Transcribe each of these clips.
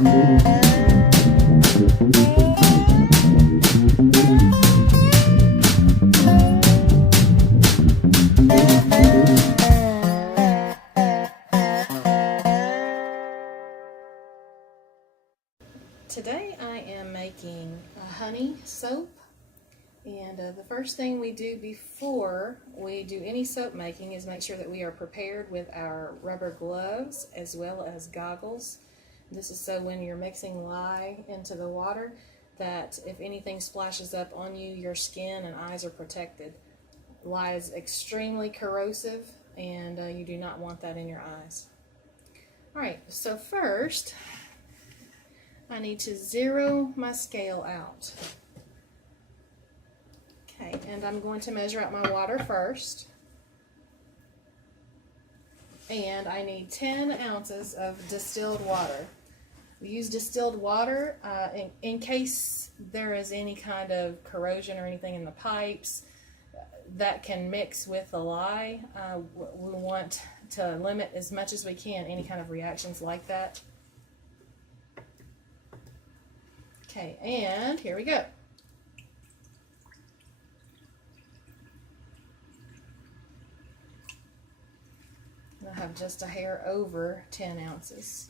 Today I am making a honey soap, and the first thing we do before we do any soap making is make sure that we are prepared with our rubber gloves as well as goggles. This is so when you're mixing lye into the water that if anything splashes up on you, your skin and eyes are protected. Lye is extremely corrosive, and you do not want that in your eyes. Alright, so first I need to zero my scale out. Okay, and I'm going to measure out my water first. And I need 10 ounces of distilled water. We use distilled water in case there is any kind of corrosion or anything in the pipes that can mix with the lye. We want to limit as much as we can any kind of reactions like that. Okay, and here we go. I have just a hair over 10 ounces.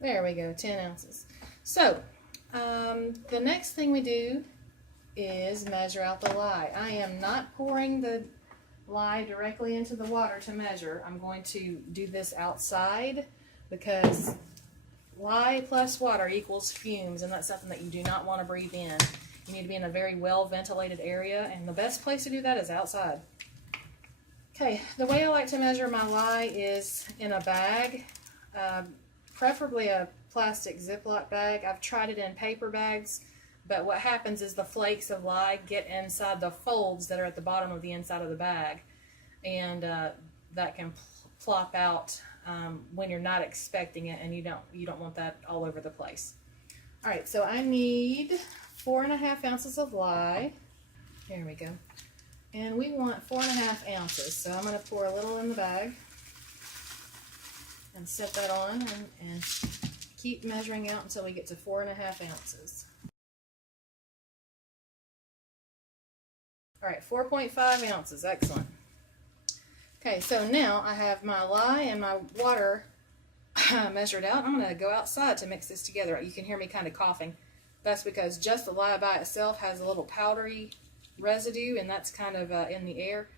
There we go, 10 ounces. So, the next thing we do is measure out the lye. I am not pouring the lye directly into the water to measure. I'm going to do this outside because lye plus water equals fumes, and that's something that you do not want to breathe in. You need to be in a very well ventilated area, and the best place to do that is outside. Okay, the way I like to measure my lye is in a bag, preferably a plastic Ziploc bag. I've tried it in paper bags, but what happens is the flakes of lye get inside the folds that are at the bottom of the inside of the bag, and that can plop out when you're not expecting it, and you don't want that all over the place. All right, so I need 4.5 ounces of lye. There we go. And we want 4.5 ounces, so I'm going to pour a little in the bag and set that on and keep measuring out until we get to 4.5 ounces. All right, 4.5 ounces, excellent. Okay, so now I have my lye and my water measured out. I'm going to go outside to mix this together. You can hear me kind of coughing. That's because just the lye by itself has a little powdery residue, and that's kind of in the air.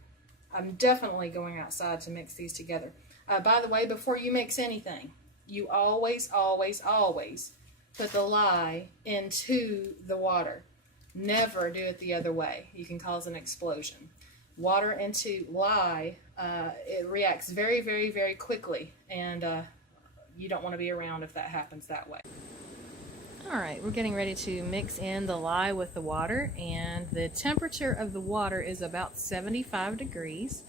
I'm definitely going outside to mix these together. By the way, before you mix anything, you always, always, always put the lye into the water. Never do it the other way. You can cause an explosion. Water into lye, it reacts very, very, very quickly, and you don't want to be around if that happens that way. Alright, we're getting ready to mix in the lye with the water, and the temperature of the water is about 75 degrees.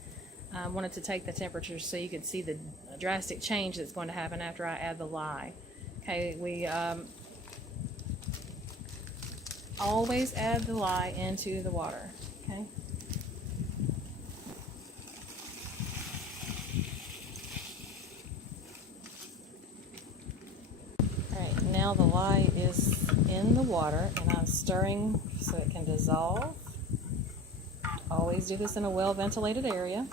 I wanted to take the temperature so you could see the drastic change that's going to happen after I add the lye. Okay, we always add the lye into the water. Okay. Alright, now the lye is in the water, and I'm stirring so it can dissolve. Always do this in a well ventilated area.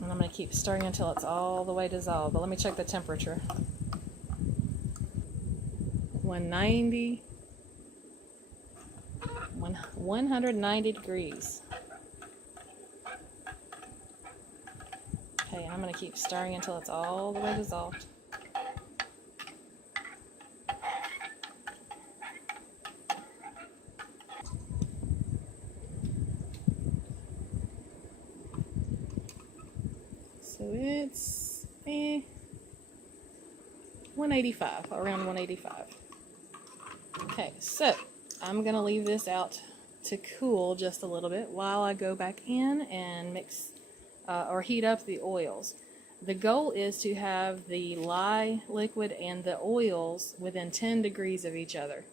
And I'm going to keep stirring until it's all the way dissolved. But let me check the temperature. 190 degrees. Okay, and I'm going to keep stirring until it's all the way dissolved. So it's 185, around 185. Okay, so I'm going to leave this out to cool just a little bit while I go back in and mix or heat up the oils. The goal is to have the lye liquid and the oils within 10 degrees of each other.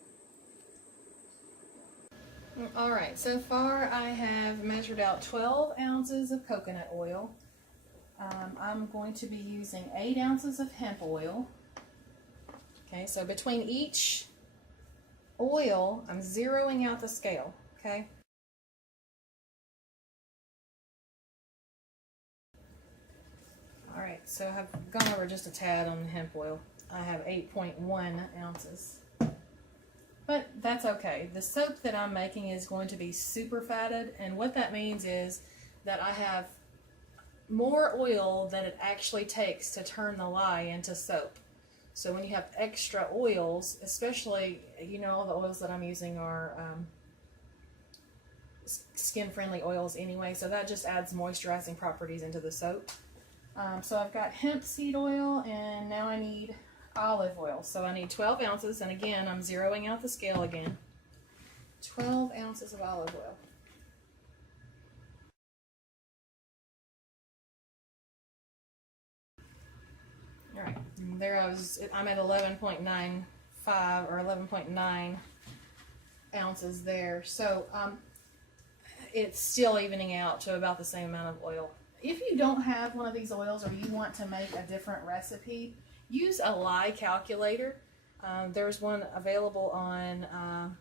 Alright, so far I have measured out 12 ounces of coconut oil. I'm going to be using 8 ounces of hemp oil. Okay, so between each oil, I'm zeroing out the scale, okay? Alright, so I've gone over just a tad on the hemp oil. I have 8.1 ounces. But that's okay. The soap that I'm making is going to be super fatted, and what that means is that I have more oil than it actually takes to turn the lye into soap. So when you have extra oils, especially, you know, all the oils that I'm using are skin-friendly oils anyway, so that just adds moisturizing properties into the soap. So I've got hemp seed oil, and now I need olive oil. So I need 12 ounces, and again, I'm zeroing out the scale again. 12 ounces of olive oil. Alright, there I'm at 11.95 or 11.9 ounces there. So it's still evening out to about the same amount of oil. If you don't have one of these oils or you want to make a different recipe, use a Lye Calculator. There's one available on,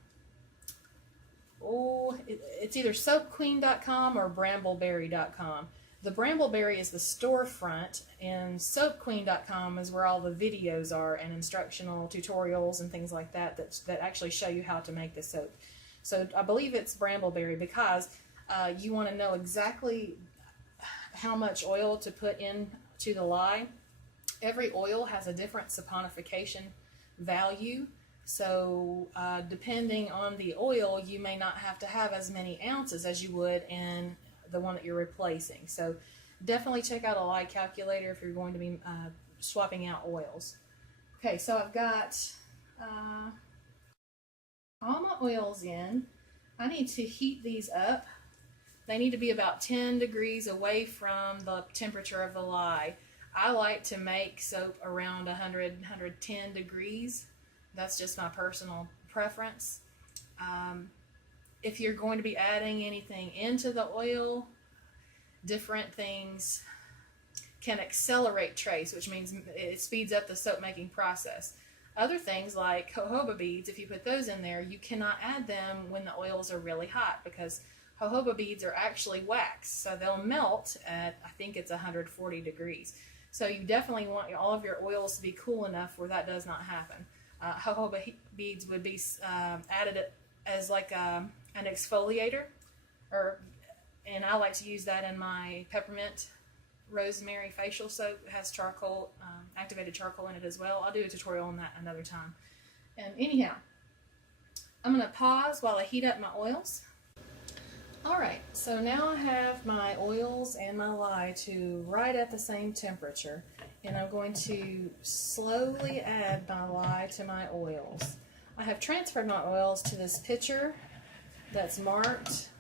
it's either soapqueen.com or brambleberry.com. The Brambleberry is the storefront, and soapqueen.com is where all the videos are and instructional tutorials and things like that that actually show you how to make the soap. So I believe it's Brambleberry because you want to know exactly how much oil to put into the lye. Every oil has a different saponification value, so depending on the oil, you may not have to have as many ounces as you would in the one that you're replacing. So definitely check out a Lye Calculator if you're going to be swapping out oils. Okay, so I've got all my oils in. I need to heat these up. They need to be about 10 degrees away from the temperature of the lye. I like to make soap around 100, 110 degrees. That's just my personal preference. If you're going to be adding anything into the oil, different things can accelerate trace, which means it speeds up the soap making process. Other things like jojoba beads, if you put those in there, you cannot add them when the oils are really hot because jojoba beads are actually wax, so they'll melt at, I think it's 140 degrees. So you definitely want all of your oils to be cool enough where that does not happen. Jojoba beads would be added as like an exfoliator, and I like to use that in my peppermint rosemary facial soap. It has charcoal, activated charcoal in it as well. I'll do a tutorial on that another time. And anyhow, I'm going to pause while I heat up my oils. Alright, so now I have my oils and my lye to right at the same temperature, and I'm going to slowly add my lye to my oils. I have transferred my oils to this pitcher that's marked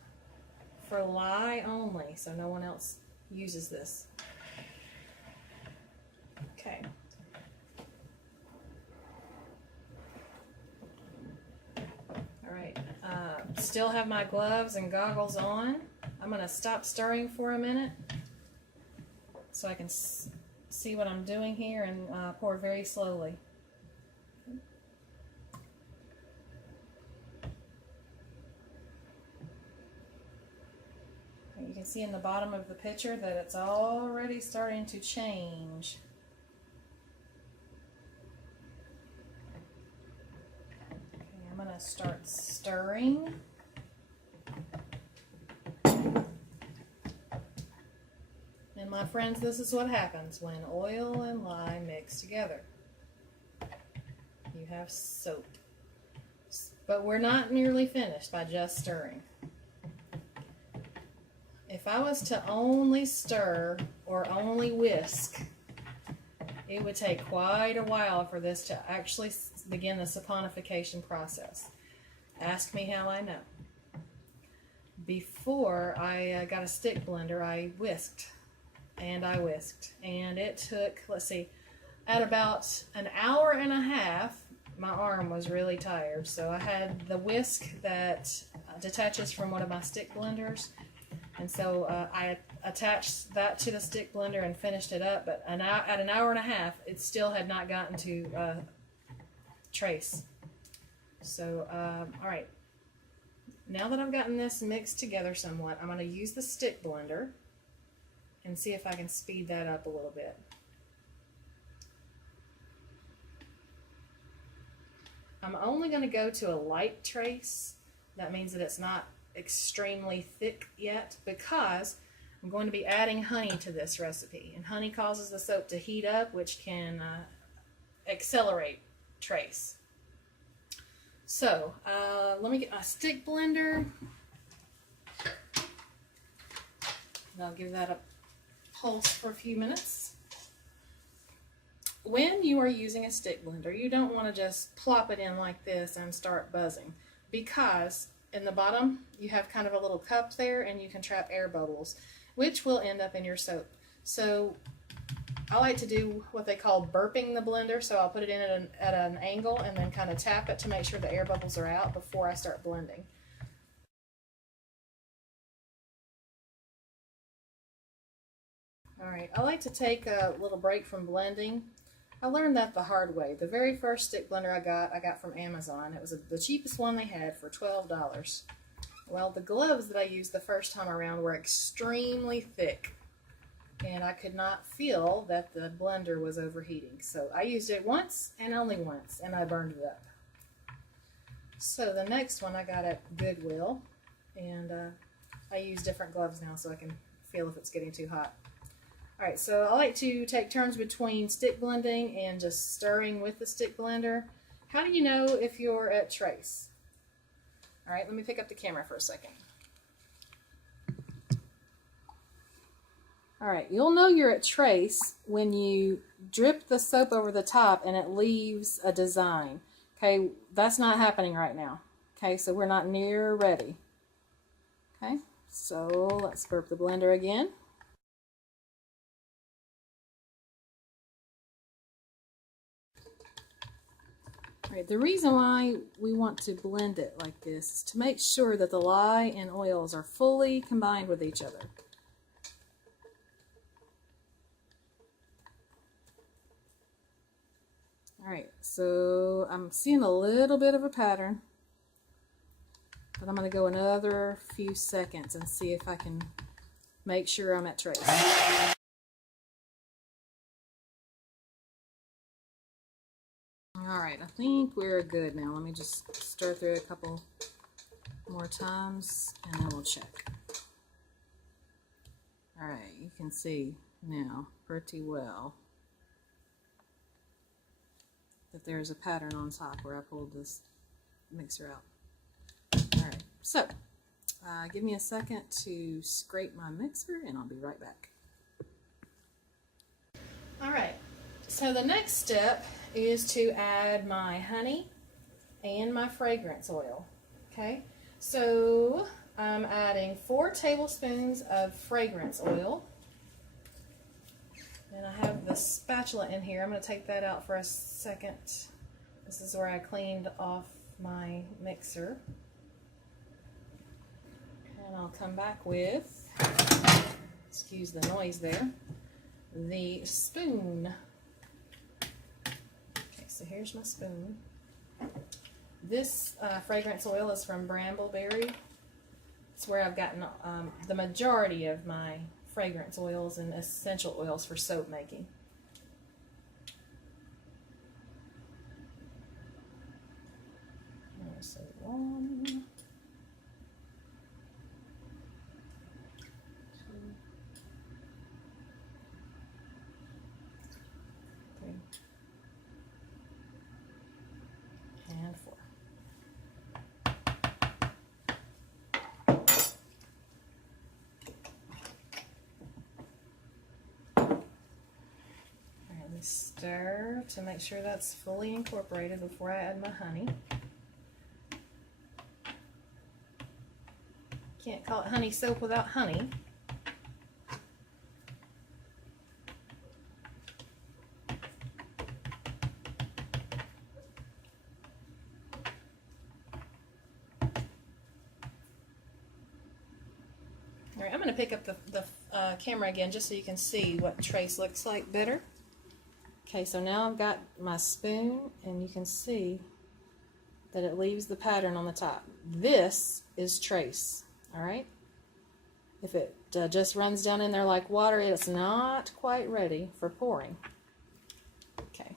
for lye only, so no one else uses this. Okay. Alright, still have my gloves and goggles on. I'm going to stop stirring for a minute so I can see what I'm doing here and pour very slowly. You can see in the bottom of the pitcher that it's already starting to change. Okay, I'm going to start stirring. And my friends, this is what happens when oil and lye mix together. You have soap. But we're not nearly finished by just stirring. If I was to only stir or only whisk, it would take quite a while for this to actually begin the saponification process. Ask me how I know. Before I got a stick blender, I whisked and I whisked. And it took, let's see, at about an hour and a half, my arm was really tired. So I had the whisk that detaches from one of my stick blenders. And so I attached that to the stick blender and finished it up. But at an hour and a half, it still had not gotten to trace. So, all right. Now that I've gotten this mixed together somewhat, I'm going to use the stick blender and see if I can speed that up a little bit. I'm only going to go to a light trace. That means that it's not extremely thick yet, because I'm going to be adding honey to this recipe. And honey causes the soap to heat up, which can accelerate trace. So, let me get my stick blender. And I'll give that a pulse for a few minutes. When you are using a stick blender, you don't want to just plop it in like this and start buzzing, because in the bottom you have kind of a little cup there and you can trap air bubbles, which will end up in your soap. So I like to do what they call burping the blender, so I'll put it in at an angle and then kind of tap it to make sure the air bubbles are out before I start blending. Alright, I like to take a little break from blending. I learned that the hard way. The very first stick blender I got from Amazon. It was the cheapest one they had for $12. Well, the gloves that I used the first time around were extremely thick, and I could not feel that the blender was overheating. So I used it once and only once, and I burned it up. So the next one I got at Goodwill, and I use different gloves now so I can feel if it's getting too hot. Alright, so I like to take turns between stick blending and just stirring with the stick blender. How do you know if you're at trace? Alright, let me pick up the camera for a second. Alright, you'll know you're at trace when you drip the soap over the top and it leaves a design. Okay, that's not happening right now. Okay, so we're not near ready. Okay, so let's burp the blender again. Alright, the reason why we want to blend it like this is to make sure that the lye and oils are fully combined with each other. Alright, so I'm seeing a little bit of a pattern, but I'm going to go another few seconds and see if I can make sure I'm at trace. Alright, I think we're good now. Let me just stir through a couple more times and then we'll check. Alright, you can see now pretty well that there's a pattern on top where I pulled this mixer out. Alright, so give me a second to scrape my mixer and I'll be right back. Alright, so the next step is to add my honey and my fragrance oil. Okay, so I'm adding 4 tablespoons of fragrance oil. And I have the spatula in here. I'm going to take that out for a second. This is where I cleaned off my mixer. And I'll come back with, excuse the noise there, the spoon. Okay, so here's my spoon. This fragrance oil is from Brambleberry. It's where I've gotten the majority of my fragrance oils and essential oils for soap making. So 1, 2, 3, and 4. Stir to make sure that's fully incorporated before I add my honey. Can't call it honey soap without honey. going to pick up the camera again just so you can see what trace looks like better. Okay, so now I've got my spoon, and you can see that it leaves the pattern on the top. This is trace, all right? If it just runs down in there like water, it's not quite ready for pouring. Okay.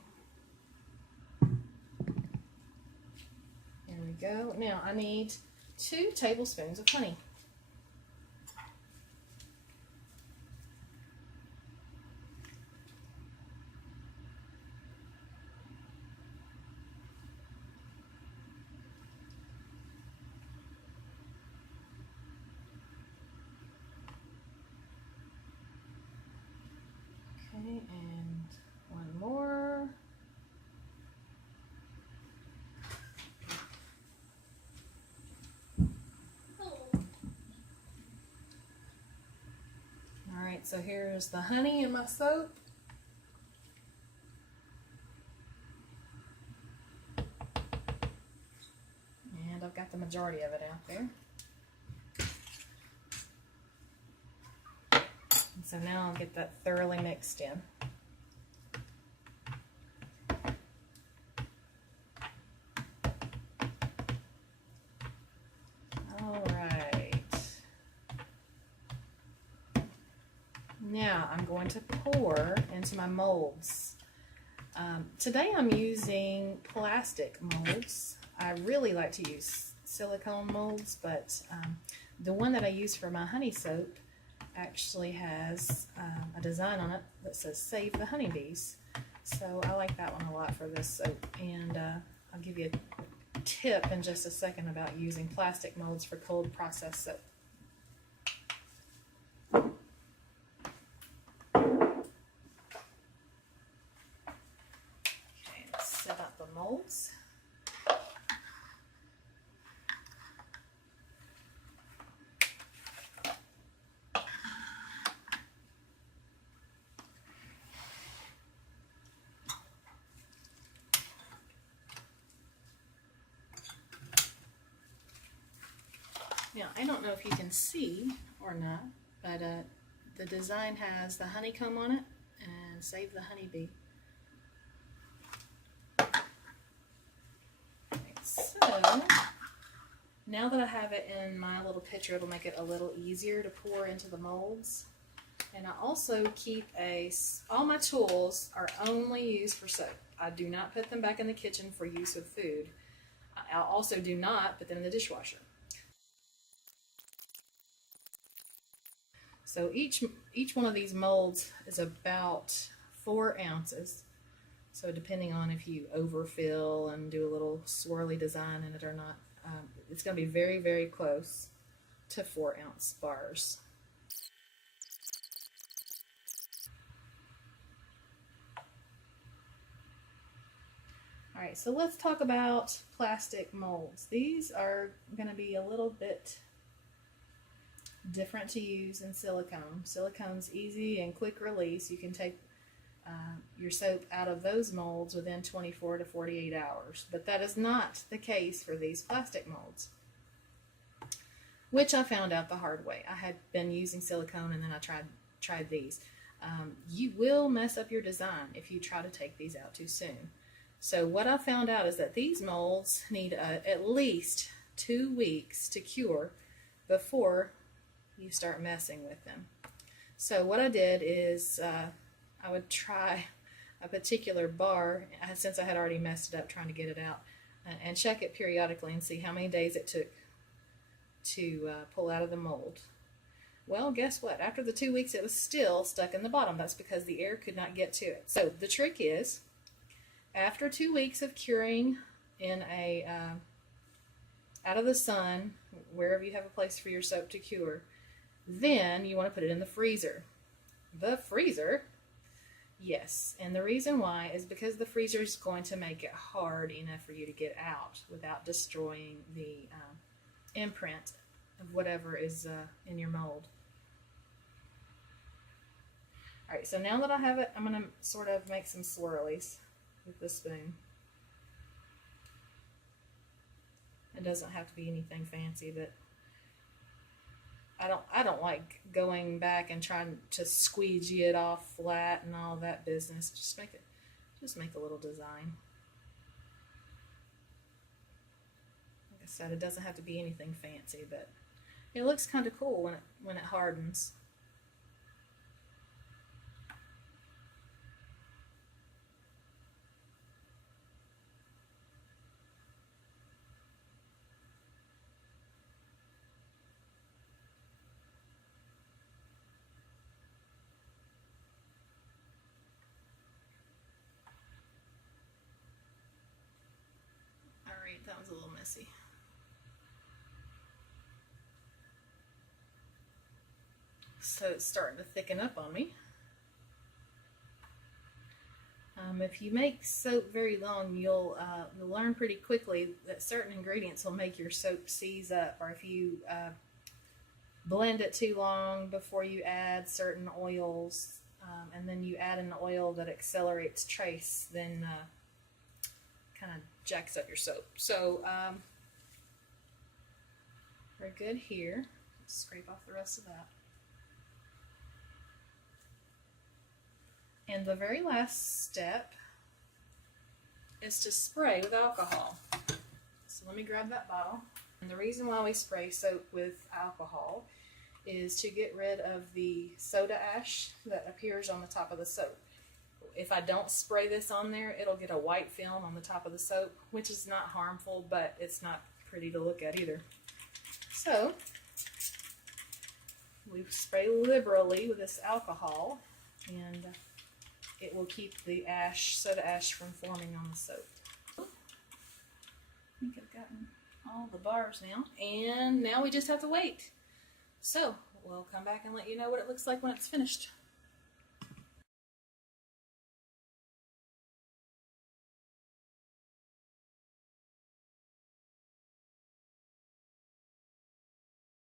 There we go. Now I need 2 tablespoons of honey. Okay, and 1 more. Alright, so here's the honey in my soap. And I've got the majority of it out there. And so now I'll get that thoroughly mixed in. Now I'm going to pour into my molds. Today I'm using plastic molds. I really like to use silicone molds, but the one that I use for my honey soap actually has a design on it that says "Save the Honeybees." So I like that one a lot for this soap, and I'll give you a tip in just a second about using plastic molds for cold process soap. Set up the molds. Now, I don't know if you can see or not, but the design has the honeycomb on it and "Save the Honeybee." So, now that I have it in my little pitcher, it'll make it a little easier to pour into the molds. And I also keep all my tools are only used for soap. I do not put them back in the kitchen for use with food. I also do not put them in the dishwasher. So each one of these molds is about 4 ounces. So depending on if you overfill and do a little swirly design in it or not, it's going to be very, very close to 4-ounce bars. All right, so let's talk about plastic molds. These are going to be a little bit different to use than silicone. Silicone's easy and quick release. You can take your soap out of those molds within 24 to 48 hours. But that is not the case for these plastic molds, which I found out the hard way. I had been using silicone and then I tried these. You will mess up your design if you try to take these out too soon. So what I found out is that these molds need at least 2 weeks to cure before you start messing with them. So what I did is I would try a particular bar, since I had already messed it up trying to get it out, and check it periodically and see how many days it took to pull out of the mold. Well, guess what? After the 2 weeks, it was still stuck in the bottom. That's because the air could not get to it. So the trick is, after 2 weeks of curing in out of the sun, wherever you have a place for your soap to cure, then you want to put it in the freezer. The freezer? Yes, and the reason why is because the freezer is going to make it hard enough for you to get out without destroying the imprint of whatever is in your mold. Alright, so now that I have it, I'm going to sort of make some swirlies with the spoon. It doesn't have to be anything fancy, but I don't like going back and trying to squeegee it off flat and all that business. Just make a little design. Like I said, it doesn't have to be anything fancy, but it looks kind of cool when it hardens. Alright, that was a little messy. So it's starting to thicken up on me. If you make soap very long, you'll learn pretty quickly that certain ingredients will make your soap seize up, or if you blend it too long before you add certain oils, and then you add an oil that accelerates trace, then kind of jacks up your soap. So we're good here. Scrape off the rest of that. And the very last step is to spray with alcohol. So let me grab that bottle. And the reason why we spray soap with alcohol is to get rid of the soda ash that appears on the top of the soap. If I don't spray this on there, it'll get a white film on the top of the soap, which is not harmful, but it's not pretty to look at either. So we spray liberally with this alcohol, and it will keep the soda ash from forming on the soap. I think I've gotten all the bars now, and now we just have to wait. So we'll come back and let you know what it looks like when it's finished.